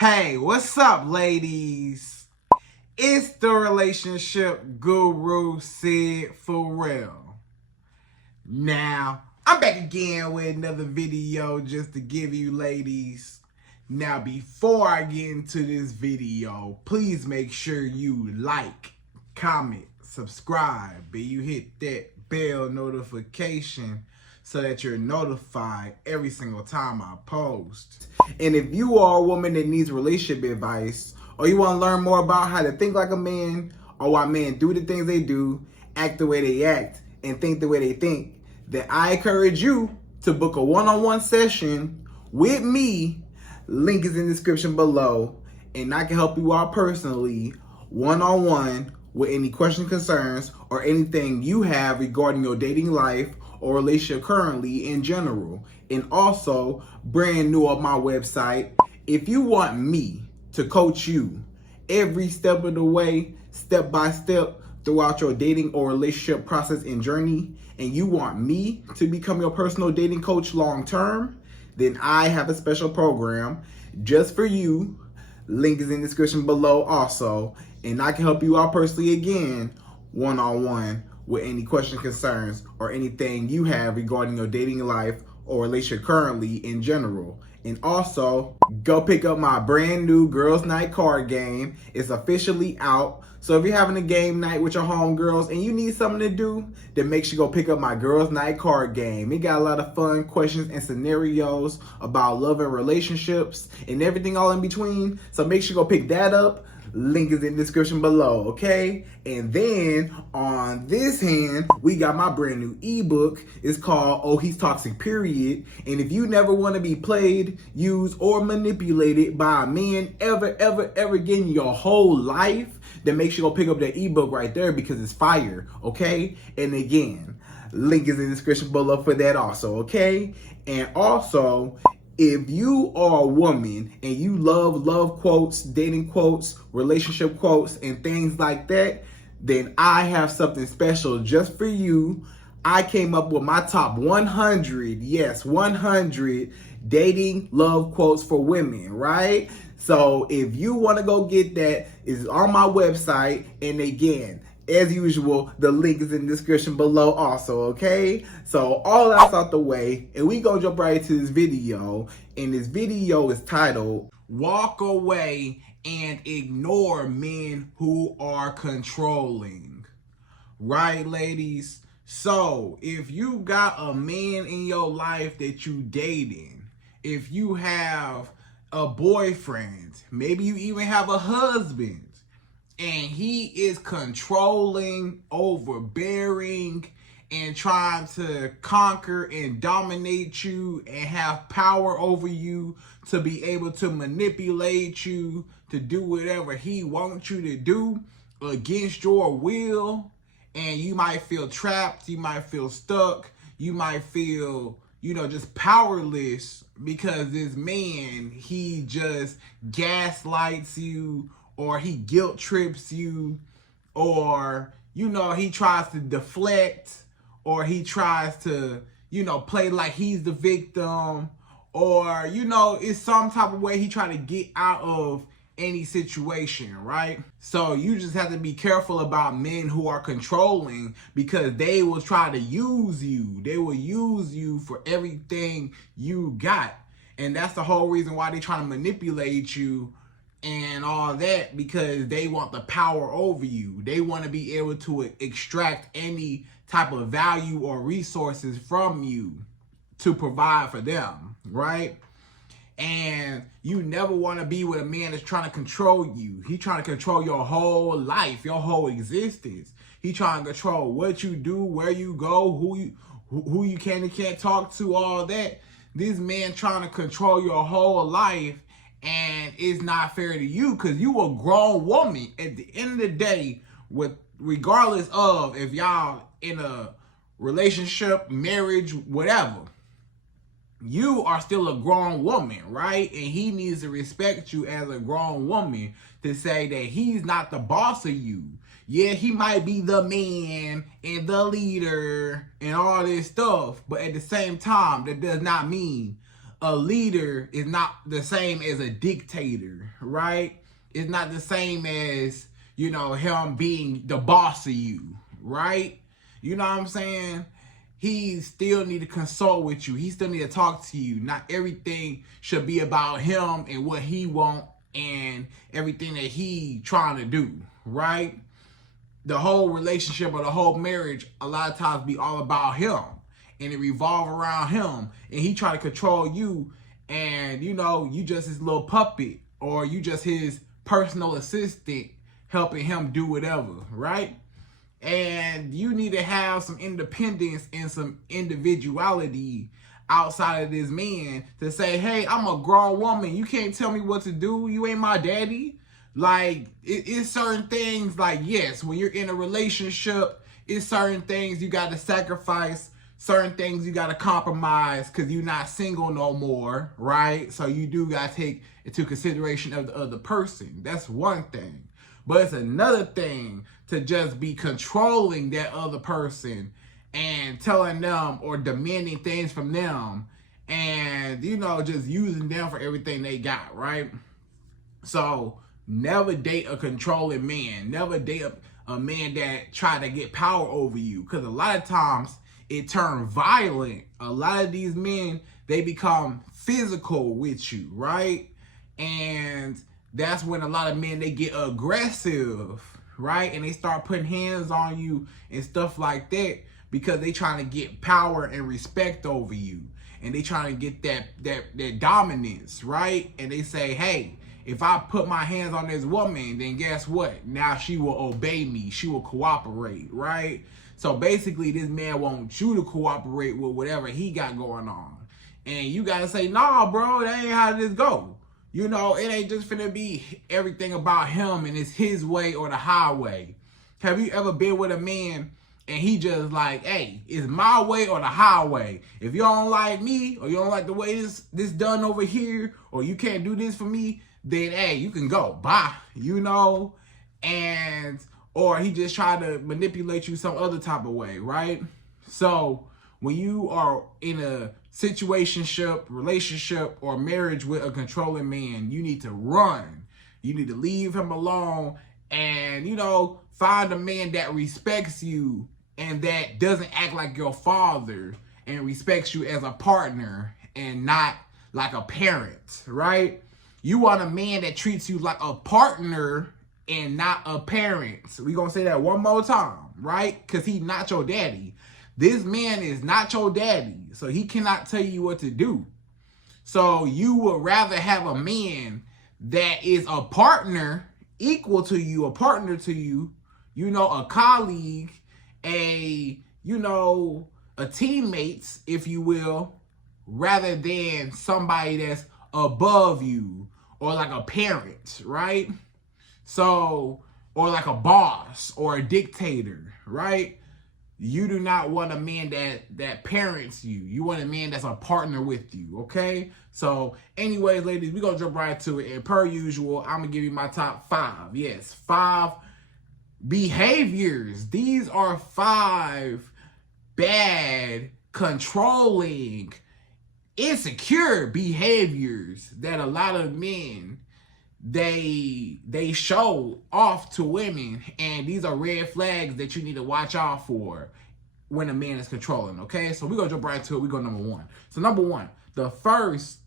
Hey, what's up, ladies? It's the relationship guru, Sydd Ferrell. Now, I'm back again with another video just to give you ladies. Now, before I get into this video, please make sure you like, comment, subscribe, and you hit that bell notification so that you're notified every single time I post. And if you are a woman that needs relationship advice, or you want to learn more about how to think like a man, or why men do the things they do, act the way they act, and think the way they think, then I encourage you to book a one-on-one session with me. Link is in the description below, and I can help you out personally, one-on-one, with any questions, concerns, or anything you have regarding your dating life or relationship currently in general. And also, brand new on my website, if you want me to coach you every step of the way, step by step, throughout your dating or relationship process and journey, and you want me to become your personal dating coach long term, then I have a special program just for you. Link is in the description below also, and I can help you out personally again, one-on-one, with any questions, concerns, or anything you have regarding your dating life or relationship currently in general. And also, go pick up my brand new Girls Night card game. It's officially out. So if you're having a game night with your homegirls and you need something to do, then make sure you go pick up my Girls Night card game. It got a lot of fun questions and scenarios about love and relationships and everything all in between. So make sure you go pick that up. Link is in the description below, okay? And then on this hand, we got my brand new ebook. It's called Oh He's Toxic Period. And if you never want to be played, used, or manipulated by a man ever again in your whole life, then make sure you go pick up that ebook right there because it's fire, okay? And again, link is in the description below for that also, okay? And also, if you are a woman and you love quotes, dating quotes, relationship quotes, and things like that, then I have something special just for you. I came up with my top 100, yes, 100 dating love quotes for women, right? So if you want to go get that, it's on my website. And again, as usual, the link is in the description below also, okay? So all that's out the way, and we gonna jump right into this video. And this video is titled, Walk Away and Ignore Men Who Are Controlling. Right, ladies? So if you got a man in your life that you dating, if you have a boyfriend, maybe you even have a husband, and he is controlling, overbearing, and trying to conquer and dominate you and have power over you to be able to manipulate you to do whatever he wants you to do against your will, and you might feel trapped, you might feel stuck, you might feel, just powerless because this man, he just gaslights you, or he guilt trips you, or, he tries to deflect, or he tries to, play like he's the victim, or, it's some type of way he try to get out of any situation, right? So you just have to be careful about men who are controlling, because they will try to use you. They will use you for everything you got. And that's the whole reason why they try to manipulate you and all that, because they want the power over you. They want to be able to extract any type of value or resources from you to provide for them, right? And you never want to be with a man that's trying to control you. He's trying to control your whole life, your whole existence. He's trying to control what you do, where you go, who you can and can't talk to, all that. This man trying to control your whole life. And it's not fair to you, because you a grown woman. At the end of the day, regardless of if y'all in a relationship, marriage, whatever, you are still a grown woman, right? And he needs to respect you as a grown woman to say that he's not the boss of you. Yeah, he might be the man and the leader and all this stuff, but at the same time, that does not mean a leader is not the same as a dictator, right? It's not the same as, you know, him being the boss of you, right? You know what I'm saying? He still need to consult with you. He still need to talk to you. Not everything should be about him and what he want and everything that he trying to do, right? The whole relationship or the whole marriage a lot of times be all about him, and it revolve around him, and he try to control you, and you know, you just his little puppet, or you just his personal assistant helping him do whatever, right? And you need to have some independence and some individuality outside of this man to say, hey, I'm a grown woman. You can't tell me what to do. You ain't my daddy. Like, it's certain things, like, yes, when you're in a relationship, it's certain things you got to sacrifice, certain things you got to compromise because you're not single no more, right? So you do got to take into consideration of the other person. That's one thing. But it's another thing to just be controlling that other person and telling them or demanding things from them and, you know, just using them for everything they got, right? So never date a controlling man. Never date a man that try to get power over you, because a lot of times it turns violent. A lot of these men, they become physical with you, right? And that's when a lot of men, they get aggressive, right? And they start putting hands on you and stuff like that because they trying to get power and respect over you. And they trying to get that dominance, right? And they say, hey, if I put my hands on this woman, then guess what? Now she will obey me. She will cooperate, right? So basically, this man wants you to cooperate with whatever he got going on. And you got to say, nah, bro, that ain't how this go. You know, it ain't just finna be everything about him and it's his way or the highway. Have you ever been with a man and he just like, hey, it's my way or the highway? If you don't like me or you don't like the way this done over here, or you can't do this for me, then hey, you can go. Bye. You know? And or he just tried to manipulate you some other type of way, right? So when you are in a situationship, relationship, or marriage with a controlling man, you need to run. You need to leave him alone and, you know, find a man that respects you and that doesn't act like your father and respects you as a partner and not like a parent, right? You want a man that treats you like a partner and not a parent. So we're going to say that one more time, right? Because he's not your daddy. This man is not your daddy, so he cannot tell you what to do. So you would rather have a man that is a partner, equal to you, a partner to you, you know, a colleague, a teammate, if you will, rather than somebody that's above you or like a parent, right? So, or like a boss or a dictator, right? You do not want a man that parents you. You want a man that's a partner with you, okay? So, anyways, ladies, we're going to jump right to it. And per usual, I'm going to give you my top 5. Yes, 5 behaviors. These are 5 bad, controlling, insecure behaviors that a lot of men, they show off to women, and these are red flags that you need to watch out for when a man is controlling, okay? So we're going to jump right to it. We go number 1. So number 1, the first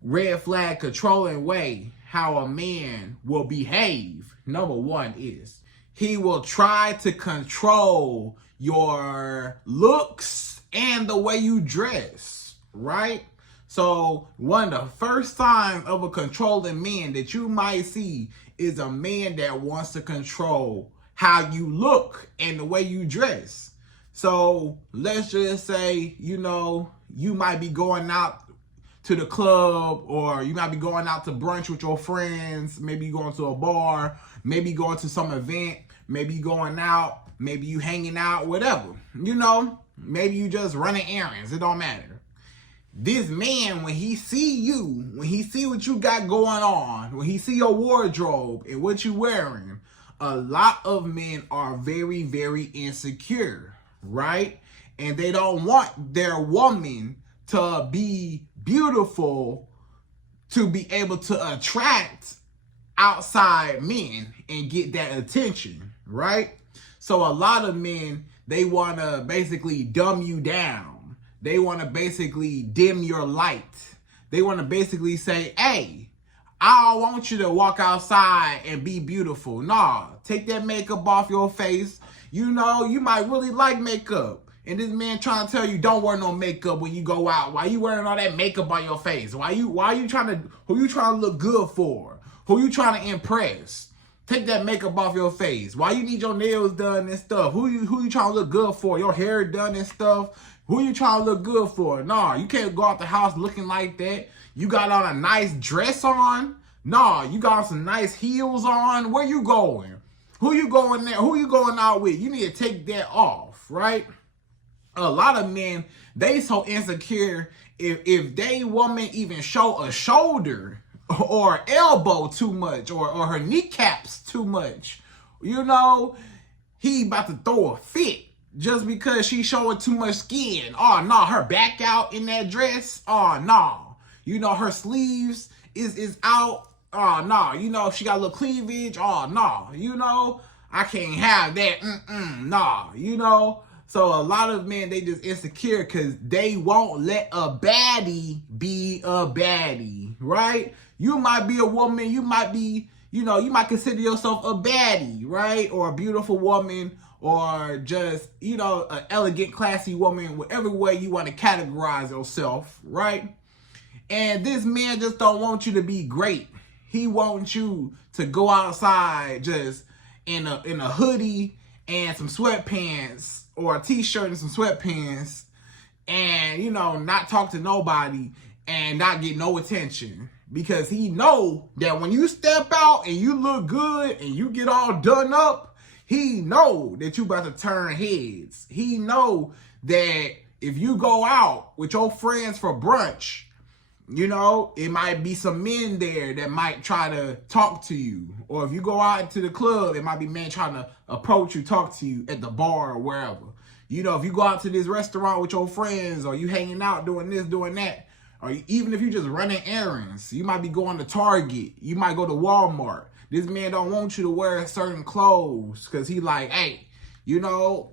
red flag controlling way how a man will behave, number 1 is he will try to control your looks and the way you dress, right? So one of the first signs of a controlling man that you might see is a man that wants to control how you look and the way you dress. So let's just say, you know, you might be going out to the club, or you might be going out to brunch with your friends, maybe going to a bar, maybe going to some event, maybe going out, maybe you hanging out, whatever. You know, maybe you just running errands, it don't matter. This man, when he see you, when he see what you got going on, when he see your wardrobe and what you wearing, a lot of men are very, very insecure, right? And they don't want their woman to be beautiful to be able to attract outside men and get that attention, right? So a lot of men, they want to basically dumb you down. They want to basically dim your light. They want to basically say, hey, I don't want you to walk outside and be beautiful. Nah, take that makeup off your face. You know, you might really like makeup. And this man trying to tell you don't wear no makeup when you go out. Why you wearing all that makeup on your face? Who you trying to look good for? Who you trying to impress? Take that makeup off your face. Why you need your nails done and stuff? Who you trying to look good for? Your hair done and stuff? Who you trying to look good for? Nah, you can't go out the house looking like that. You got on a nice dress on? Nah, you got some nice heels on? Where you going? Who you going there? Who you going out with? You need to take that off, right? A lot of men, they so insecure if they woman even show a shoulder or elbow too much or her kneecaps too much, you know, he about to throw a fit just because she showing too much skin. Oh, no, her back out in that dress. Oh, no. You know, her sleeves is out. Oh, no. You know, she got a little cleavage. Oh, no. You know, I can't have that. No. You know, so a lot of men, they just insecure because they won't let a baddie be a baddie, right? You might be a woman, you might be, you know, you might consider yourself a baddie, right? Or a beautiful woman, or just, you know, an elegant, classy woman, whatever way you want to categorize yourself, right? And this man just don't want you to be great. He wants you to go outside just in a hoodie and some sweatpants, or a t-shirt and some sweatpants, and, you know, not talk to nobody and not get no attention. Because he know that when you step out and you look good and you get all done up, he know that you about to turn heads. He know that if you go out with your friends for brunch, you know, it might be some men there that might try to talk to you. Or if you go out into the club, it might be men trying to approach you, talk to you at the bar or wherever. You know, if you go out to this restaurant with your friends, or you hanging out doing this, doing that, or even if you just running errands, you might be going to Target, you might go to Walmart. This man don't want you to wear certain clothes because he like, hey, you know,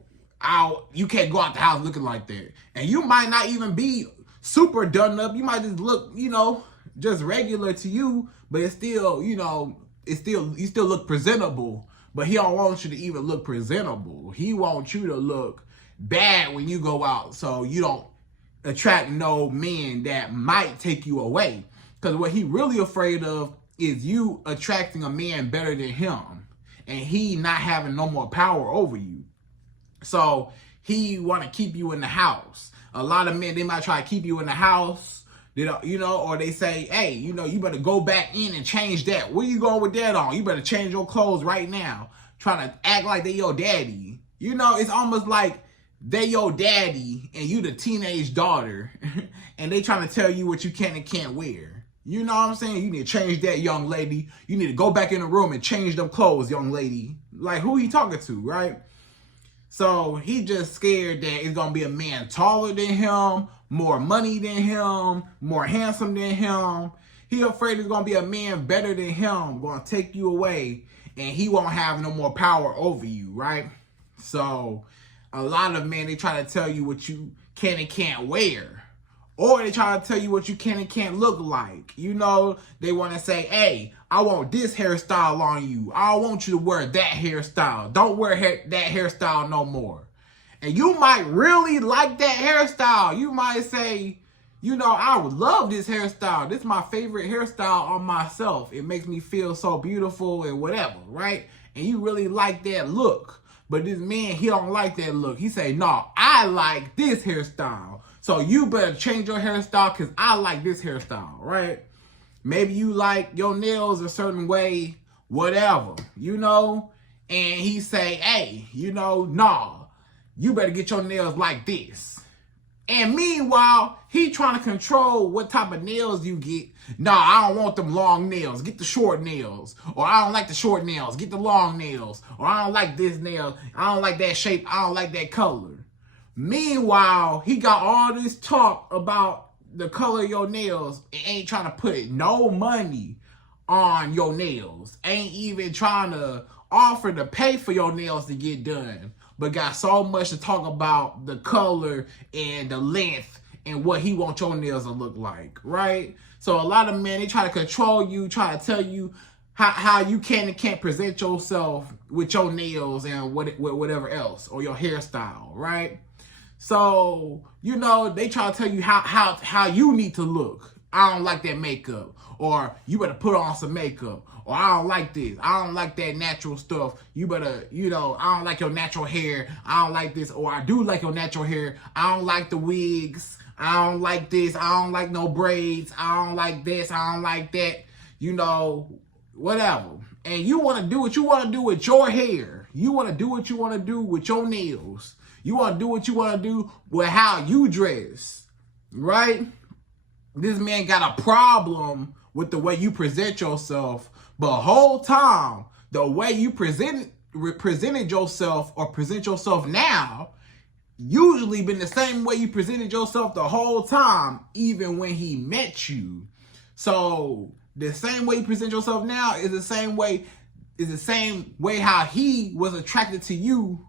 you can't go out the house looking like that. And you might not even be super done up. You might just look, you know, just regular to you, but it's still, you know, you still look presentable. But he don't want you to even look presentable. He wants you to look bad when you go out, so you don't attract no men that might take you away. Because what he really afraid of is you attracting a man better than him and he not having no more power over you. So he want to keep you in the house. A lot of men, they might try to keep you in the house, you know, or they say, hey, you know, you better go back in and change that. Where you going with that on? You better change your clothes right now. Trying to act like they your daddy. You know, it's almost like they your daddy and you the teenage daughter and they trying to tell you what you can and can't wear. You know what I'm saying? You need to change that, young lady. You need to go back in the room and change them clothes, young lady. Like, who he talking to, right? So he just scared that it's going to be a man taller than him, more money than him, more handsome than him. He afraid it's going to be a man better than him, going to take you away, and he won't have no more power over you, right? So a lot of men, they try to tell you what you can and can't wear. Or they try to tell you what you can and can't look like. You know, they want to say, hey, I want this hairstyle on you. I don't want you to wear that hairstyle. Don't wear that hairstyle no more. And you might really like that hairstyle. You might say, you know, I would love this hairstyle. This is my favorite hairstyle on myself. It makes me feel so beautiful and whatever, right? And you really like that look. But this man, he don't like that look. He say, no, I like this hairstyle. So you better change your hairstyle because I like this hairstyle, right? Maybe you like your nails a certain way, whatever, you know? And he say, hey, you know, nah, you better get your nails like this. And meanwhile, he trying to control what type of nails you get. Nah, I don't want them long nails. Get the short nails. Or I don't like the short nails. Get the long nails. Or I don't like this nail. I don't like that shape. I don't like that color. Meanwhile, he got all this talk about the color of your nails and ain't trying to put no money on your nails. Ain't even trying to offer to pay for your nails to get done. But got so much to talk about the color and the length and what he wants your nails to look like, right? So a lot of men, they try to control you, try to tell you how you can and can't present yourself with your nails and whatever else, or your hairstyle, right? So, you know, they try to tell you how you need to look. I don't like that makeup. Or you better put on some makeup. Or I don't like this. I don't like that natural stuff. You better, you know, I don't like your natural hair. I don't like this. Or I do like your natural hair. I don't like the wigs. I don't like this. I don't like no braids. I don't like this. I don't like that. You know, whatever. And you want to do what you want to do with your hair. You want to do what you want to do with your nails. You want to do what you want to do with how you dress, right? This man got a problem with the way you present yourself, but the whole time, the way you presented yourself or present yourself now, usually been the same way you presented yourself the whole time, even when he met you. So the same way you present yourself now is the same way how he was attracted to you.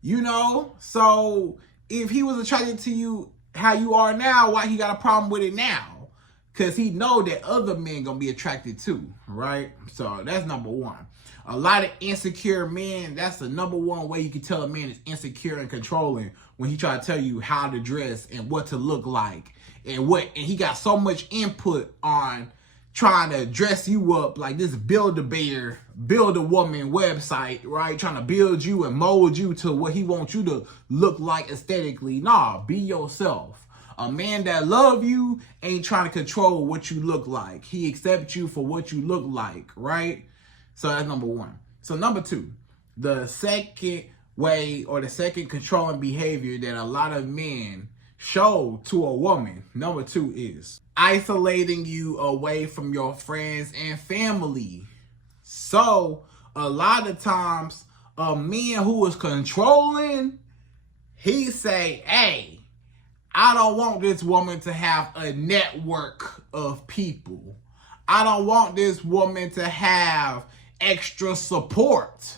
You know, so if he was attracted to you how you are now, why he got a problem with it now? Because he know that other men gonna be attracted too, right? So that's number one. A lot of insecure men, that's the number one way you can tell a man is insecure and controlling, when he try to tell you how to dress and what to look like and he got so much input on trying to dress you up like this Build-A-Bear, Build-A-Woman website, right? Trying to build you and mold you to what he wants you to look like aesthetically. Nah, be yourself. A man that love you ain't trying to control what you look like. He accepts you for what you look like, right? So that's number one. So number two, the second way or the second controlling behavior that a lot of men show to a woman, number two, is isolating you away from your friends and family. So a lot of times a man who is controlling, he say, hey, I don't want this woman to have a network of people. I don't want this woman to have extra support.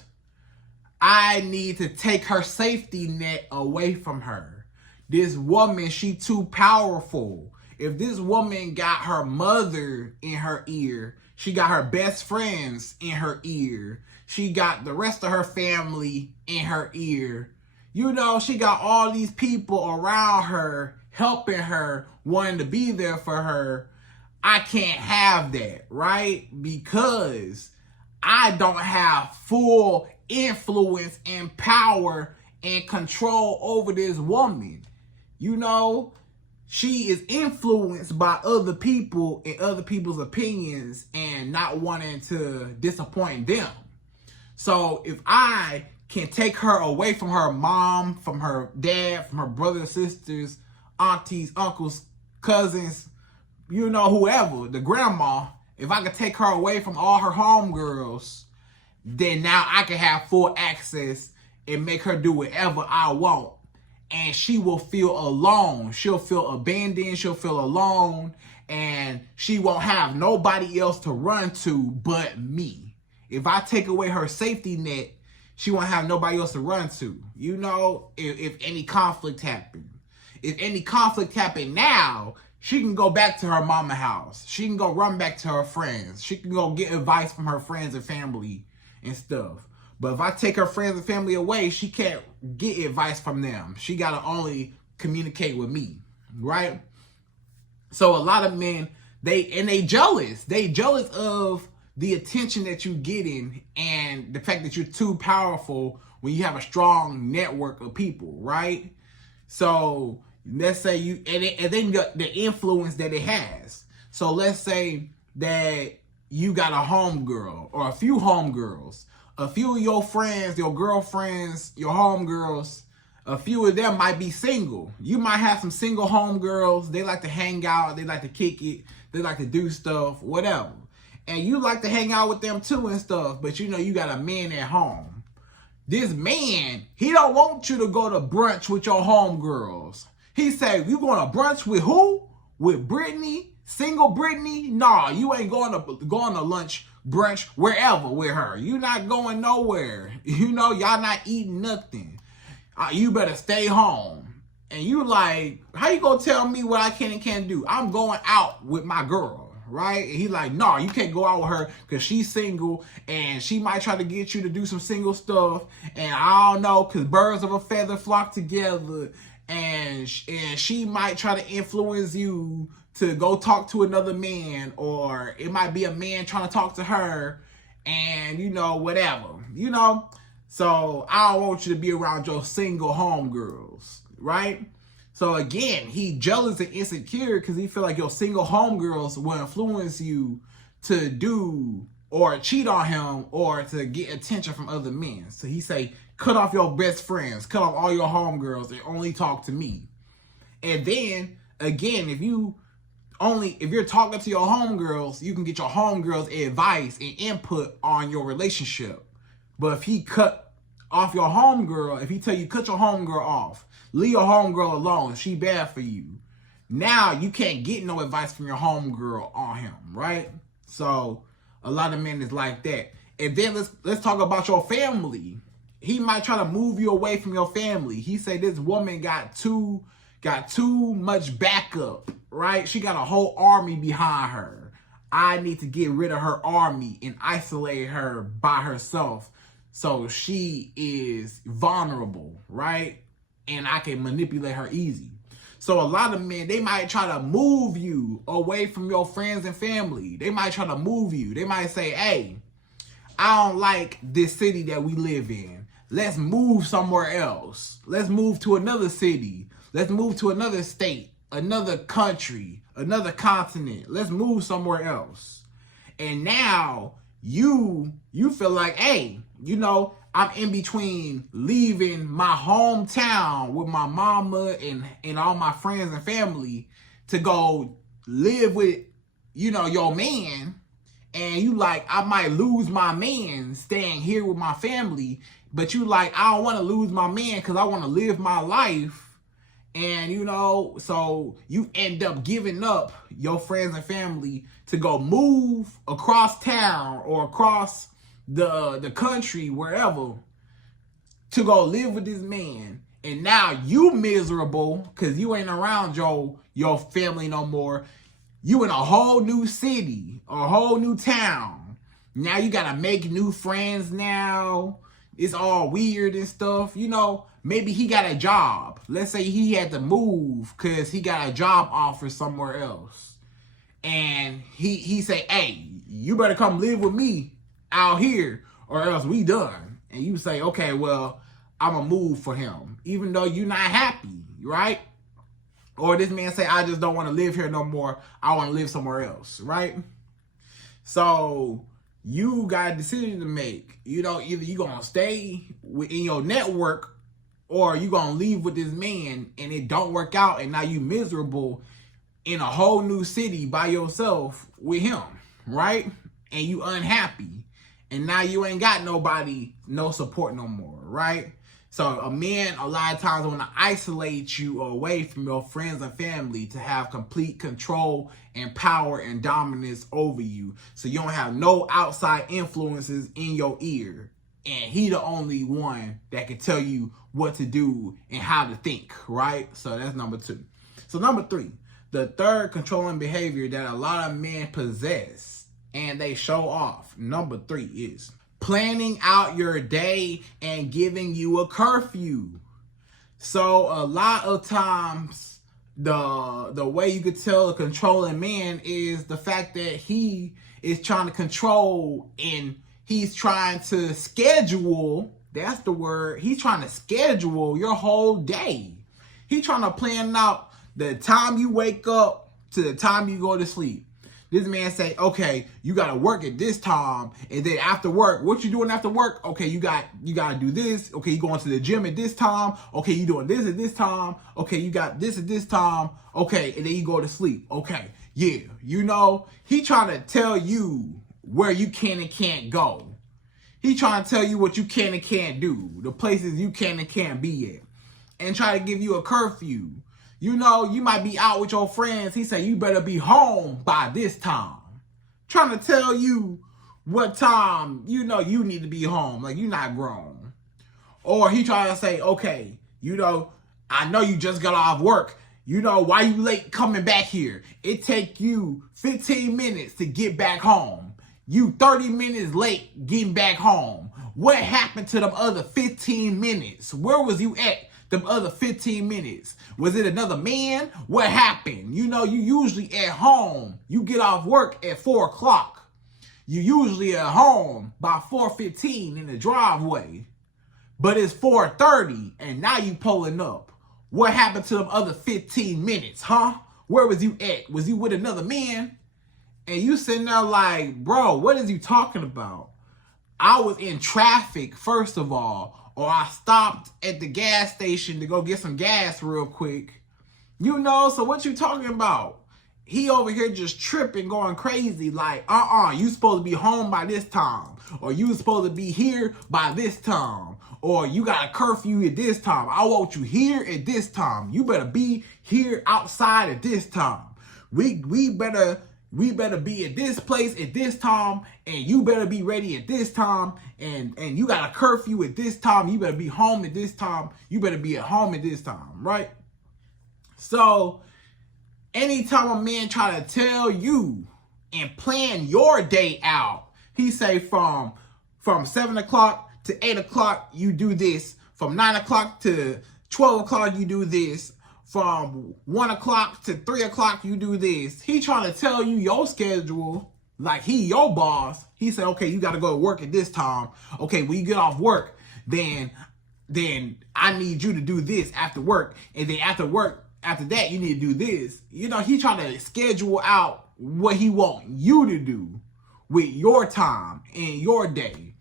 I need to take her safety net away from her. This woman, she too powerful. If this woman got her mother in her ear, she got her best friends in her ear, she got the rest of her family in her ear, you know, she got all these people around her, helping her, wanting to be there for her, I can't have that, right? Because I don't have full influence and power and control over this woman. You know, she is influenced by other people and other people's opinions and not wanting to disappoint them. So if I can take her away from her mom, from her dad, from her brothers, sisters, aunties, uncles, cousins, you know, whoever, the grandma, if I could take her away from all her homegirls, then now I can have full access and make her do whatever I want. And she will feel alone. She'll feel abandoned. She'll feel alone. And she won't have nobody else to run to but me. If I take away her safety net, she won't have nobody else to run to. You know, if any conflict happened. If any conflict happened now, she can go back to her mama house. She can go run back to her friends. She can go get advice from her friends and family and stuff. But if I take her friends and family away, she can't get advice from them. She got to only communicate with me, right? So a lot of men, they jealous. They jealous of the attention that you're getting and the fact that you're too powerful when you have a strong network of people, right? So let's say you, and then the influence that it has. So let's say that you got a homegirl or a few homegirls. A few of your friends, your girlfriends, your homegirls, a few of them might be single. You might have some single homegirls. They like to hang out. They like to kick it. They like to do stuff, whatever. And you like to hang out with them too and stuff. But you know you got a man at home. this man, he don't want you to go to brunch with your homegirls. He say, you going to brunch with who? With Brittany? Single Brittany? Nah, you ain't going to lunch, brunch, wherever with her. You not going nowhere. You know, y'all not eating nothing. You better stay home. And you like, how you gonna tell me what I can and can't do? I'm going out with my girl, right? And he like, no, you can't go out with her because she's single and she might try to get you to do some single stuff. And I don't know, because birds of a feather flock together. And she might try to influence you to go talk to another man, or it might be a man trying to talk to her, and you know, whatever, you know. So I don't want you to be around your single homegirls, right? So again, he jealous and insecure because he feel like your single homegirls will influence you to do or cheat on him or to get attention from other men. So he say, cut off your best friends, cut off all your homegirls and only talk to me. And then again, if you're talking to your homegirls, you can get your homegirls advice and input on your relationship. But if he cut off your homegirl, if he tell you cut your homegirl off, leave your homegirl alone, she bad for you, now you can't get no advice from your homegirl on him, right? So a lot of men is like that. And then let's talk about your family. He might try to move you away from your family. He say this woman got too much backup, right? She got a whole army behind her. I need to get rid of her army and isolate her by herself so she is vulnerable, right? And I can manipulate her easy. So a lot of men, they might try to move you away from your friends and family. They might try to move you. They might say, hey, I don't like this city that we live in. Let's move somewhere else. Let's move to another city. Let's move to another state, another country, another continent. Let's move somewhere else. And now you feel like, hey, you know, I'm in between leaving my hometown with my mama and all my friends and family to go live with, you know, your man. And you like, I might lose my man staying here with my family. But you like, I don't want to lose my man because I want to live my life. And, you know, so you end up giving up your friends and family to go move across town or across the country, wherever, to go live with this man. And now you miserable because you ain't around your family no more. You in a whole new city, a whole new town. Now you got to make new friends now. It's all weird and stuff. You know, maybe he got a job. Let's say he had to move because he got a job offer somewhere else. And he say, hey, you better come live with me out here or else we done. And you say, okay, well, I'm going to move for him. Even though you're not happy, right? Or this man say, I just don't want to live here no more. I want to live somewhere else, right? So you got a decision to make. You know, either you going to stay in your network or you going to leave with this man and it don't work out and now you miserable in a whole new city by yourself with him, right? And you unhappy. And now you ain't got nobody, no support no more, right? So a man a lot of times want to isolate you away from your friends and family to have complete control and power and dominance over you. So you don't have no outside influences in your ear. And he the only one that can tell you what to do and how to think, right? So that's number 2. So number 3, the third controlling behavior that a lot of men possess and they show off. Number 3 is planning out your day and giving you a curfew. So a lot of times the way you could tell a controlling man is the fact that he is trying to control and he's trying to schedule, that's the word, he's trying to schedule your whole day. He's trying to plan out the time you wake up to the time you go to sleep. This man say, okay, you got to work at this time. And then after work, what you doing after work? Okay, you got to do this. Okay, you going to the gym at this time. Okay, you doing this at this time. Okay, you got this at this time. Okay, and then you go to sleep. Okay, yeah, you know, he trying to tell you where you can and can't go. He trying to tell you what you can and can't do, the places you can and can't be at, and try to give you a curfew. You know, you might be out with your friends. He say you better be home by this time. Trying to tell you what time, you know, you need to be home. Like, you're not grown. Or he trying to say, okay, you know, I know you just got off work. You know, why you late coming back here? It take you 15 minutes to get back home. You 30 minutes late getting back home. What happened to them other 15 minutes? Where was you at them other 15 minutes? Was it another man? What happened? You know, you usually at home. You get off work at 4 o'clock. You usually at home by 4:15 in the driveway. But it's 4:30 and now you pulling up. What happened to them other 15 minutes, huh? Where was you at? Was you with another man? And you sitting there like, bro, what is you talking about? I was in traffic, first of all, or I stopped at the gas station to go get some gas real quick. You know, so what you talking about? He over here just tripping, going crazy, like, you supposed to be home by this time, or you supposed to be here by this time, or you got a curfew at this time. I want you here at this time. You better be here outside at this time. We better be at this place at this time, and you better be ready at this time, and you got a curfew at this time. You better be home at this time. You better be at home at this time, right? So anytime a man try to tell you and plan your day out, he say from 7 o'clock to 8 o'clock, you do this. From 9 o'clock to 12 o'clock, you do this. From 1 o'clock to 3 o'clock, you do this. He trying to tell you your schedule like he your boss. He said, okay, you got to go to work at this time. Okay, when you get off work, then I need you to do this after work. And then after work, after that, you need to do this. You know, he trying to schedule out what he want you to do with your time and your day.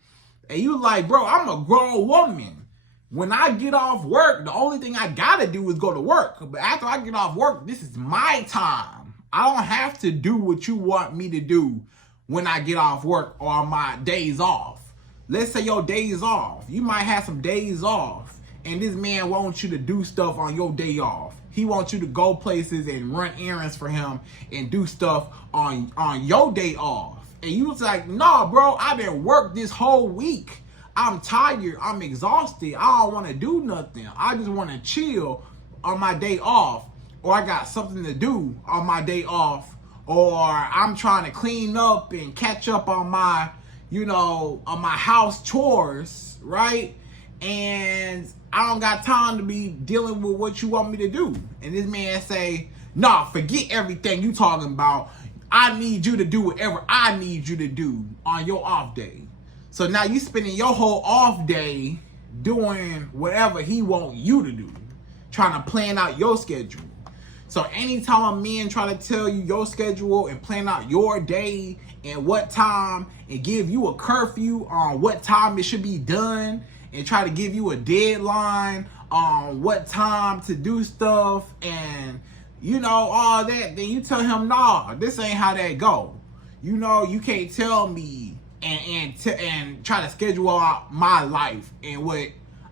And you like, bro, I'm a grown woman. When I get off work, the only thing I gotta do is go to work. But after I get off work, this is my time. I don't have to do what you want me to do when I get off work or on my days off. Let's say your days off. You might have some days off, and this man wants you to do stuff on your day off. He wants you to go places and run errands for him and do stuff on your day off. And you was like, nah, bro, I've been worked this whole week. I'm tired. I'm exhausted. I don't want to do nothing. I just want to chill on my day off. Or I got something to do on my day off. Or I'm trying to clean up and catch up on my, on my house chores, right? And I don't got time to be dealing with what you want me to do. And this man say, nah, forget everything you talking about. I need you to do whatever I need you to do on your off day. So now you spending your whole off day doing whatever he want you to do, trying to plan out your schedule. So anytime a man try to tell you your schedule and plan out your day and what time and give you a curfew on what time it should be done and try to give you a deadline on what time to do stuff and all that, then you tell him, nah, this ain't how that go. You can't tell me and try to schedule out my life and what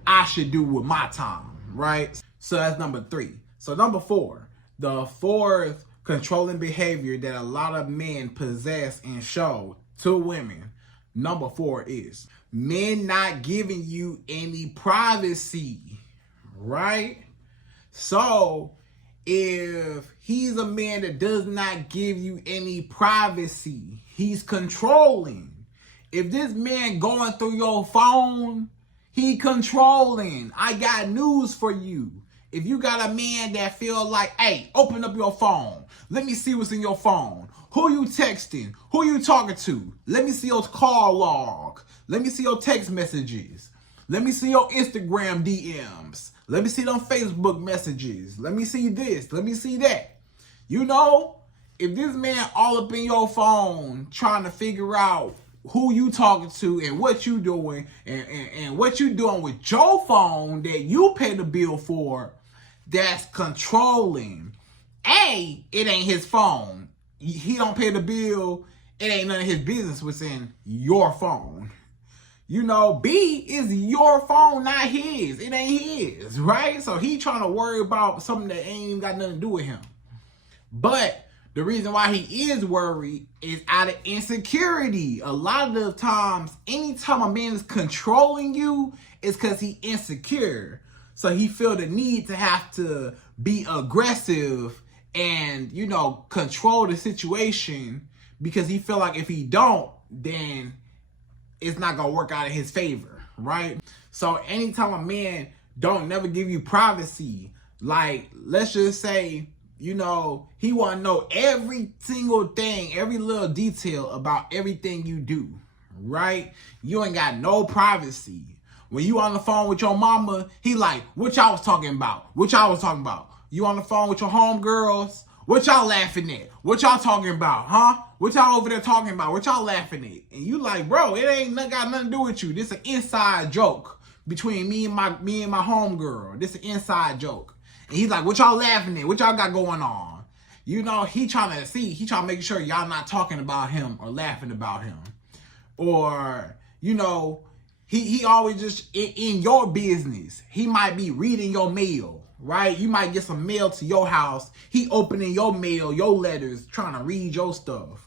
I should do with my time, right? So that's number 3. So number 4, the fourth controlling behavior that a lot of men possess and show to women, number 4 is men not giving you any privacy, right? So if he's a man that does not give you any privacy, he's controlling. If this man going through your phone, he controlling. I got news for you. If you got a man that feel like, hey, open up your phone. Let me see what's in your phone. Who you texting? Who you talking to? Let me see your call log. Let me see your text messages. Let me see your Instagram DMs. Let me see them Facebook messages. Let me see this. Let me see that. If this man all up in your phone trying to figure out who you talking to and what you doing and what you doing with your phone that you pay the bill for, that's controlling. It ain't his phone. He don't pay the bill. It ain't none of his business what's in your phone. You know, B is your phone, not his. It ain't his, right? So he trying to worry about something that ain't even got nothing to do with him. But the reason why he is worried is out of insecurity. A lot of the times, anytime a man is controlling you, it's because he insecure. So he feel the need to have to be aggressive and, you know, control the situation, because he feel like if he don't, then it's not gonna work out in his favor, right? So anytime a man don't never give you privacy, like let's just say, you know, he want to know every single thing, every little detail about everything you do, right? You ain't got no privacy. When you on the phone with your mama, he like, what y'all was talking about? What y'all was talking about? You on the phone with your homegirls? What y'all laughing at? What y'all talking about, huh? What y'all over there talking about? What y'all laughing at? And you like, bro, it ain't got nothing to do with you. This an inside joke between me and my homegirl. This an inside joke. And he's like, what y'all laughing at? What y'all got going on? You know, he trying to make sure y'all not talking about him or laughing about him. Or, you know, he always just in your business. He might be reading your mail, right? You might get some mail to your house. He opening your mail, your letters, trying to read your stuff.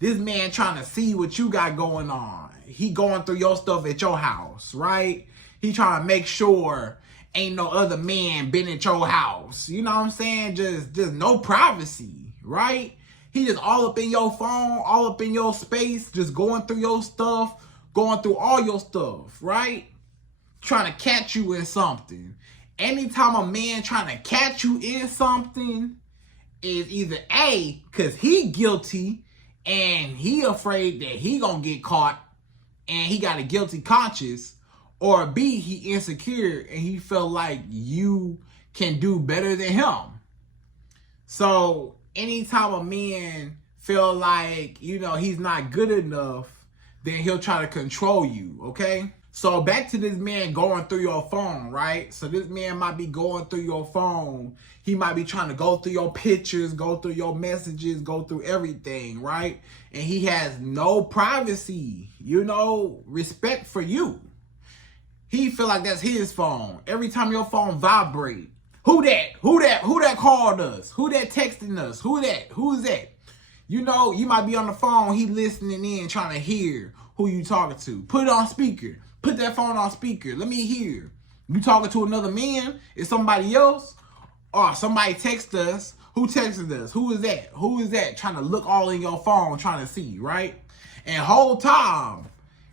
This man trying to see what you got going on. He going through your stuff at your house, right? He trying to make sure ain't no other man been at your house. You know what I'm saying? Just no privacy, right? He just all up in your phone, all up in your space, just going through your stuff, going through all your stuff, right? Trying to catch you in something. Anytime a man trying to catch you in something is either A, because he guilty and he afraid that he gonna get caught and he got a guilty conscience, or B, he insecure and he feel like you can do better than him. So anytime a man feel like, you know, he's not good enough, then he'll try to control you, okay? So back to this man going through your phone, right? So this man might be going through your phone. He might be trying to go through your pictures, go through your messages, go through everything, right? And he has no privacy, you know, respect for you. He feel like that's his phone. Every time your phone vibrate, who that? Who that called us? Who that texting us? Who that? Who is that? You know, you might be on the phone, he listening in, trying to hear who you talking to. Put it on speaker. Put that phone on speaker. Let me hear. You talking to another man? Is somebody else? Or somebody text us. Who texted us? Who is that? Who is that? Trying to look all in your phone, trying to see, right? And whole time,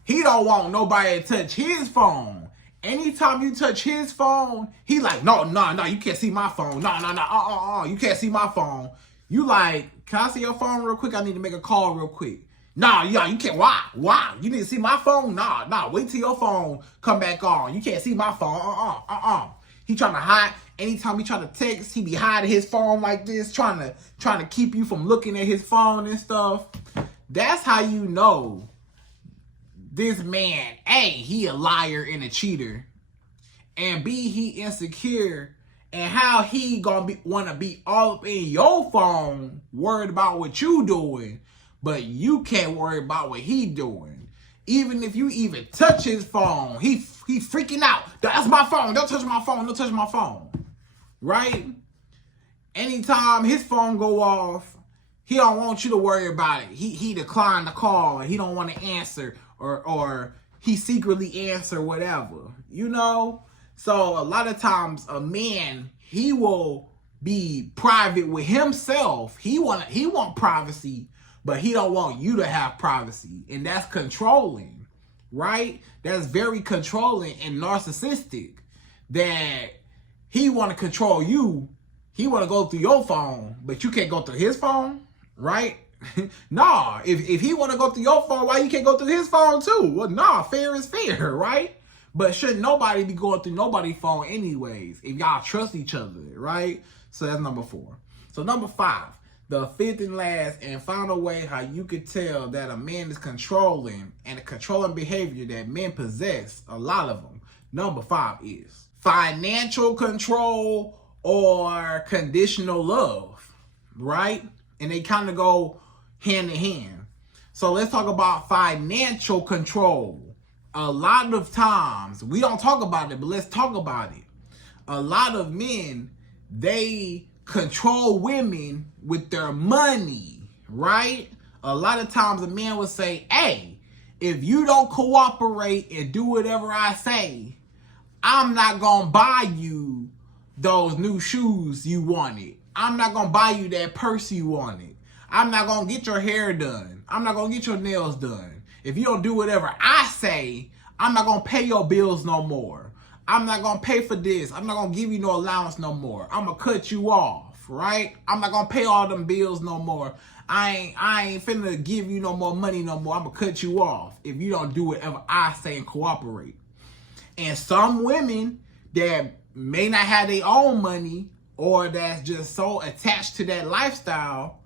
he don't want nobody to touch his phone. Anytime you touch his phone, he like, no, you can't see my phone. No, you can't see my phone. You like, can I see your phone real quick? I need to make a call real quick. Nah, you can't. Why? You need to see my phone? Nah. Wait till your phone come back on. You can't see my phone. He trying to hide. Anytime he trying to text, he be hiding his phone like this, trying to keep you from looking at his phone and stuff. That's how you know this man, A, he a liar and a cheater, and B, he insecure, and how he gonna wanna be all up in your phone, worried about what you doing, but you can't worry about what he doing. Even if you even touch his phone, he freaking out. That's my phone. Don't touch my phone. Don't touch my phone. Right? Anytime his phone go off, he don't want you to worry about it. He declined the call. He don't want to answer, or he secretly answer whatever. You know? So a lot of times a man, he will be private with himself. He want privacy, but he don't want you to have privacy. And that's controlling, right? That's very controlling and narcissistic, that he want to control you. He want to go through your phone, but you can't go through his phone, right? Nah, if he want to go through your phone, why you can't go through his phone too? Well, nah, fair is fair, right? But should nobody be going through nobody's phone anyways, if y'all trust each other, right? So that's number 4. So number 5, the fifth and last and final way how you could tell that a man is controlling, and the controlling behavior that men possess, a lot of them. Number 5 is financial control or conditional love, right? And they kind of go hand in hand. So let's talk about financial control. a lot of times, we don't talk about it, but let's talk about it. A lot of men, they control women with their money, right? A lot of times a man will say, hey, if you don't cooperate and do whatever I say, I'm not going to buy you those new shoes you wanted. I'm not going to buy you that purse you wanted. I'm not going to get your hair done. I'm not going to get your nails done. If you don't do whatever I say, I'm not going to pay your bills no more. I'm not going to pay for this. I'm not going to give you no allowance no more. I'm going to cut you off, right? I'm not going to pay all them bills no more. I ain't finna give you no more money no more. I'm going to cut you off if you don't do whatever I say and cooperate. And some women that may not have their own money or that's just so attached to that lifestyle,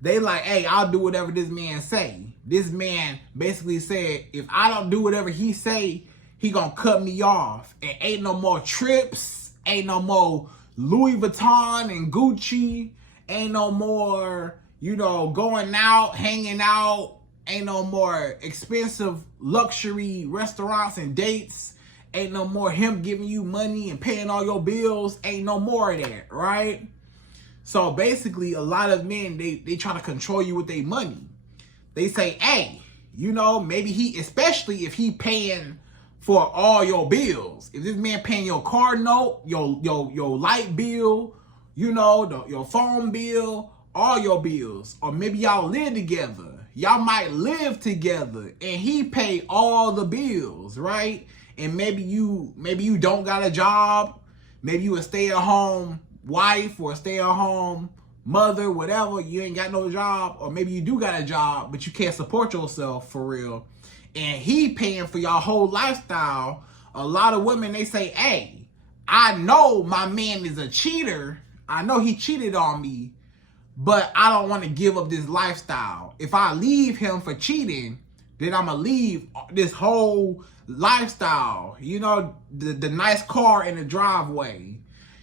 they like, hey, I'll do whatever this man say. This man basically said, if I don't do whatever he say, he gonna cut me off. And ain't no more trips, ain't no more Louis Vuitton and Gucci, ain't no more, going out, hanging out, ain't no more expensive luxury restaurants and dates, ain't no more him giving you money and paying all your bills, ain't no more of that, right? So basically, a lot of men, they try to control you with their money. They say, hey, maybe he, especially if he paying for all your bills. If this man paying your car note, your light bill, your phone bill, all your bills. Or maybe y'all live together. Y'all might live together and he pay all the bills, right? And maybe you don't got a job. Maybe you a stay-at-home wife or stay-at-home mother, whatever. You ain't got no job. Or maybe you do got a job, but you can't support yourself for real. And he paying for your whole lifestyle. A lot of women, they say, hey, I know my man is a cheater. I know he cheated on me, but I don't want to give up this lifestyle. If I leave him for cheating, then I'm going to leave this whole lifestyle. The nice car in the driveway.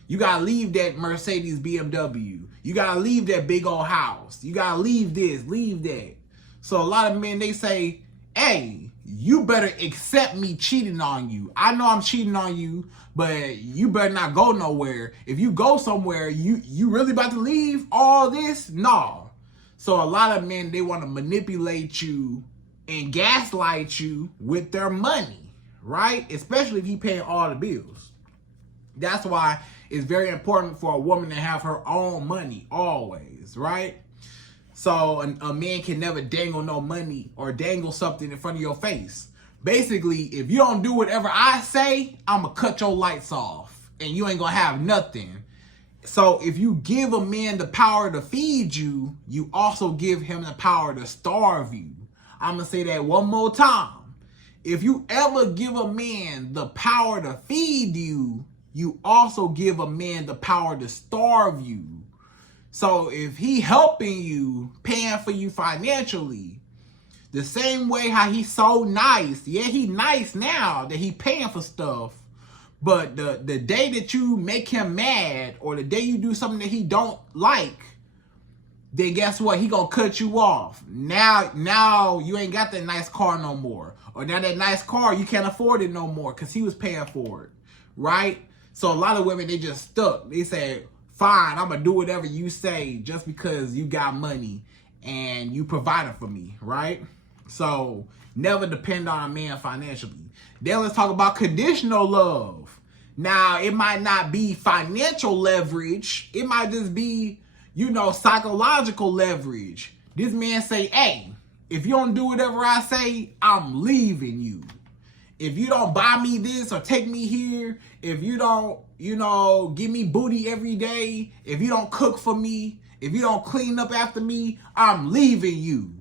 You got to leave that Mercedes BMW. You got to leave that big old house. You got to leave this, leave that. So a lot of men, they say, hey, you better accept me cheating on you. I know I'm cheating on you, but you better not go nowhere. If you go somewhere, you really about to leave all this? No. So a lot of men, they want to manipulate you and gaslight you with their money, right? Especially if he paying all the bills. That's why it's very important for a woman to have her own money always, right? So a man can never dangle no money or dangle something in front of your face. Basically, if you don't do whatever I say, I'm going to cut your lights off and you ain't going to have nothing. So if you give a man the power to feed you, you also give him the power to starve you. I'm going to say that one more time. If you ever give a man the power to feed you, you also give a man the power to starve you. So if he helping you, paying for you financially, the same way how he's so nice, yeah, he nice now that he paying for stuff, but the day that you make him mad or the day you do something that he don't like, then guess what? He gonna cut you off. Now you ain't got that nice car no more. Or now that nice car, you can't afford it no more because he was paying for it, right? So a lot of women, they just stuck. They say, fine, I'm going to do whatever you say just because you got money and you provided for me, right? So never depend on a man financially. Then let's talk about conditional love. Now, it might not be financial leverage. It might just be, psychological leverage. This man say, hey, if you don't do whatever I say, I'm leaving you. If you don't buy me this or take me here, if you don't, give me booty every day, if you don't cook for me, if you don't clean up after me, I'm leaving you.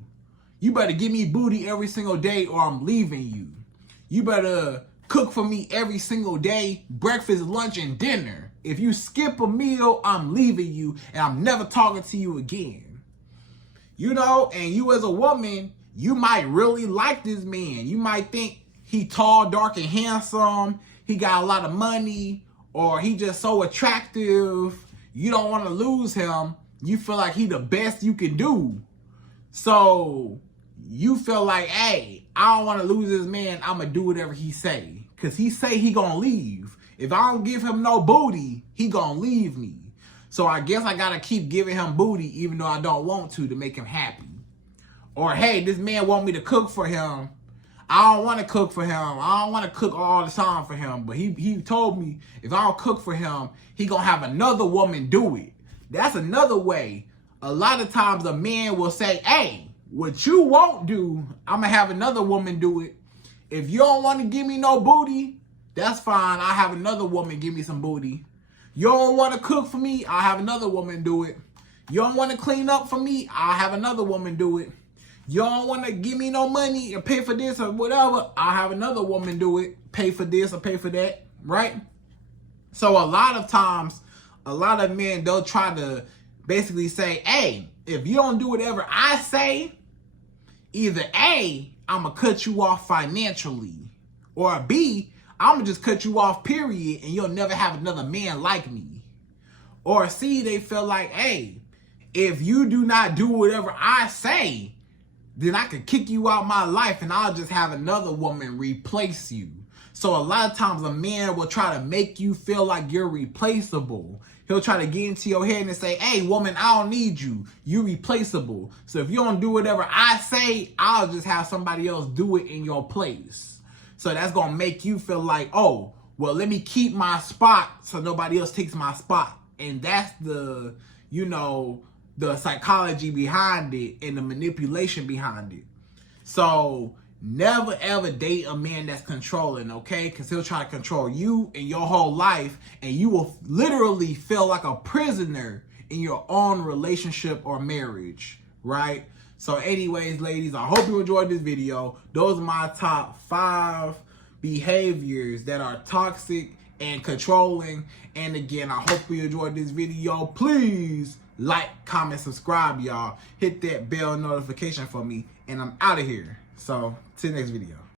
You better give me booty every single day or I'm leaving you. You better cook for me every single day, breakfast, lunch, and dinner. If you skip a meal, I'm leaving you and I'm never talking to you again. And you as a woman, you might really like this man. You might think, he tall, dark, and handsome. He got a lot of money. Or he just so attractive. You don't want to lose him. You feel like he the best you can do. So you feel like, hey, I don't want to lose this man. I'm going to do whatever he say. Because he say he going to leave. If I don't give him no booty, he going to leave me. So I guess I got to keep giving him booty even though I don't want to make him happy. Or, hey, this man want me to cook for him. I don't want to cook for him. I don't want to cook all the time for him. But he told me if I don't cook for him, he going to have another woman do it. That's another way. A lot of times a man will say, hey, what you won't do, I'm going to have another woman do it. If you don't want to give me no booty, that's fine. I'll have another woman give me some booty. You don't want to cook for me, I'll have another woman do it. You don't want to clean up for me, I'll have another woman do it. You don't want to give me no money or pay for this or whatever, I'll have another woman do it. Pay for this or pay for that, right? So a lot of times, a lot of men, they'll try to basically say, hey, if you don't do whatever I say, either A, I'm going to cut you off financially, or B, I'm going to just cut you off, period, and you'll never have another man like me. Or C, they feel like, hey, if you do not do whatever I say, then I could kick you out my life and I'll just have another woman replace you. So a lot of times a man will try to make you feel like you're replaceable. He'll try to get into your head and say, hey, woman, I don't need you. You replaceable. So if you don't do whatever I say, I'll just have somebody else do it in your place. So that's going to make you feel like, oh, well, let me keep my spot so nobody else takes my spot. And that's the, you know, the psychology behind it and the manipulation behind it. So never ever date a man that's controlling, okay? Because he'll try to control you and your whole life, and you will literally feel like a prisoner in your own relationship or marriage, right? So anyways, ladies, I hope you enjoyed this video. Those are my top 5 behaviors that are toxic and controlling. And again, I hope you enjoyed this video. Please like, comment, subscribe, y'all. Hit that bell notification for me, and I'm out of here. So, till the next video.